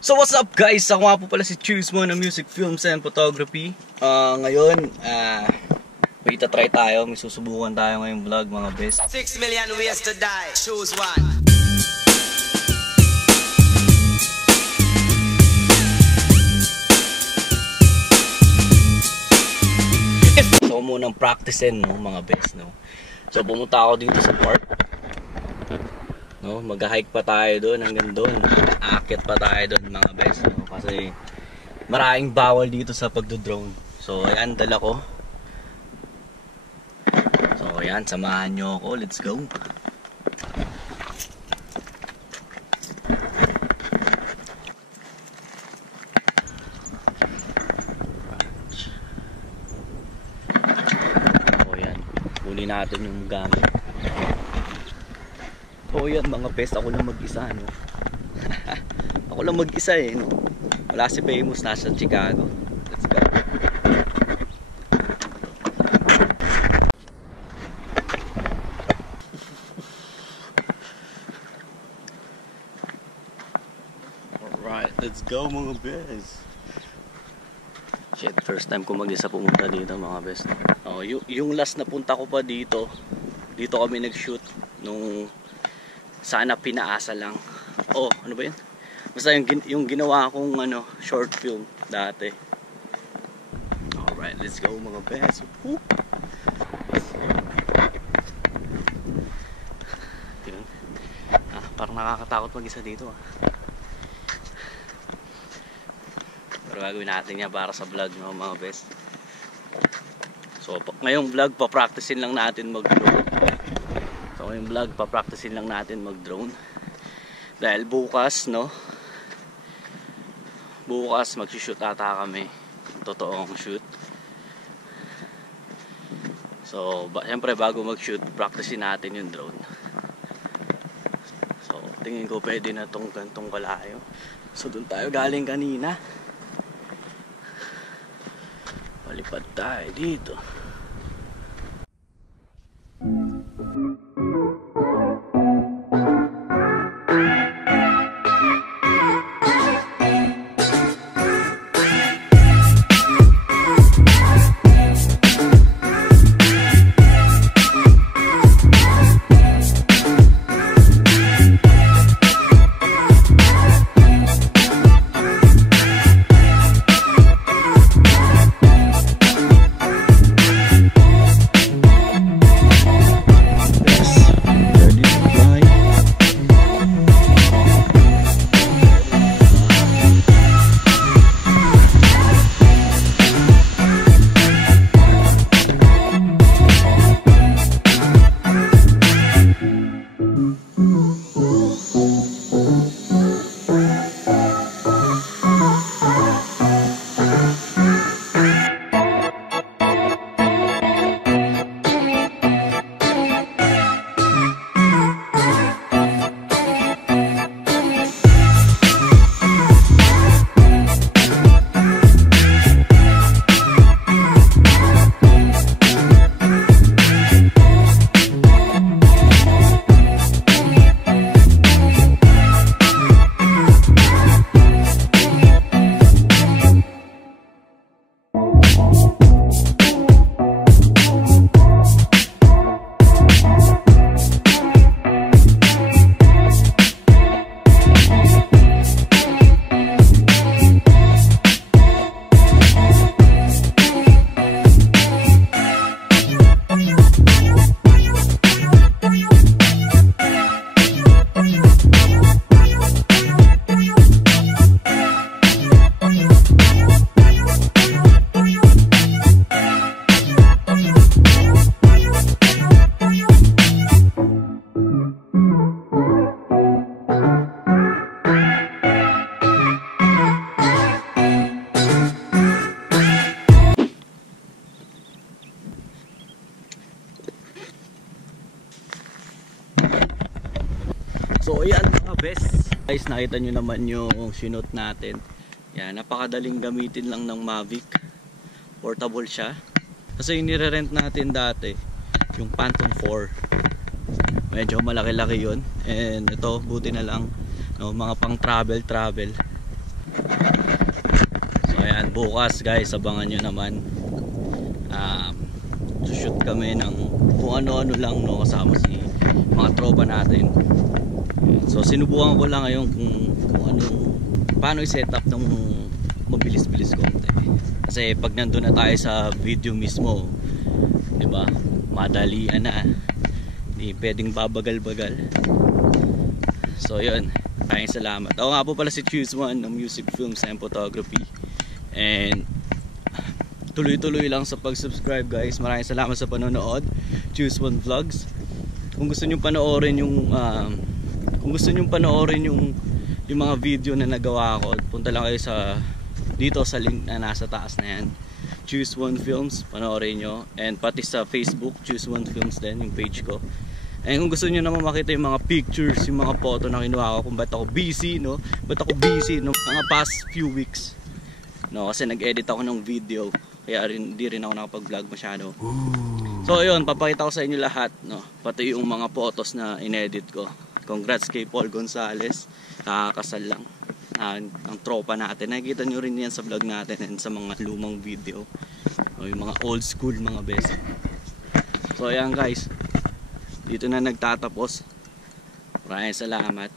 So what's up guys? Ako nga po pala si Choose Mo ng Music, Films and Photography. Ngayon, may itatry tayo, may susubukan tayo ngayong vlog mga best. 6 million ways to die, choose one. So munang practicein no mga best no. So pumunta ako dito sa park. No, mag-hike pa tayo doon hanggang doon. Aakyat pa tayo doon mga best no? Kasi maraming bawal dito sa pagdo-drone. So ayan, dala ko. So ayan, samahan nyo ako. Let's go. So ayan, huli natin yung gamit. So yan mga best, ako lang mag-isa no. Ako lang mag-isa no. Wala si Famous, nasa Chicago. Let's go. Alright, let's go mga best. Shit, first time ko mag-isa pumunta dito mga best. Oh, yung last na punta ko pa dito kami nag-shoot nung sana pinaasa lang. Oh, ano ba yun? Basta yung ginawa kong short film dati. Alright, let's go mga best. Parang nakakatakot mag-isa dito Pero gagawin natin yan para sa vlog no mga best. So ngayong vlog pa-practicein lang natin mag-drone. So ngayong vlog pa-practicein lang natin mag-drone. Dahil bukas no, bukas mag-shoot ata kami, totoong shoot. So syempre bago mag-shoot, practicein natin yung drone. So tingin ko pwede na tong gantong kalayo. So doon tayo galing kanina. Palipad tayo dito. So ayan mga best guys, nakita nyo naman yung sinot natin. Yan, napakadaling gamitin lang ng Mavic. Portable siya. Kasi yung nire-rent natin dati, yung Phantom 4, medyo malaki-laki yun. And ito, buti na lang no, mga pang travel. Ayan, bukas guys, abangan nyo naman. Shoot kami ng kung ano-ano lang, no, kasama si mga tropa natin. So sinubukan ko lang ngayon kung anong, paano i-set up ng mabilis-bilis konti. Kasi pag nandun na tayo sa video mismo, di ba, madalian na, di pwedeng babagal-bagal. So yun, maraming salamat. Ako nga po pala si Choose One ng Music, Films and Photography. And tuloy-tuloy lang sa pag-subscribe guys. Maraming salamat sa panonood. Choose One Vlogs. Kung gusto niyo panoorin yung yung mga video na nagawa ko, punta lang kayo sa dito sa link na nasa taas na yan. Choose One Films, panoorin nyo. And pati sa Facebook, Choose One Films din, yung page ko. And kung gusto niyo naman makita yung mga pictures, yung mga photo na kinuha ko, kung ba't ako busy, no? Ba't ako busy no mga past few weeks. No, kasi nag-edit ako ng video, kaya hindi rin ako nakapag-vlog masyado. So ayun, papakita ko sa inyo lahat, no? Pati yung mga photos na inedit ko. Congrats kay Paul Gonzales, kakasal lang. Ang tropa natin, nakikita nyo rin yan sa vlog natin and sa mga lumang video, o yung mga old school mga best. So ayan guys, dito na nagtatapos. Maraming salamat.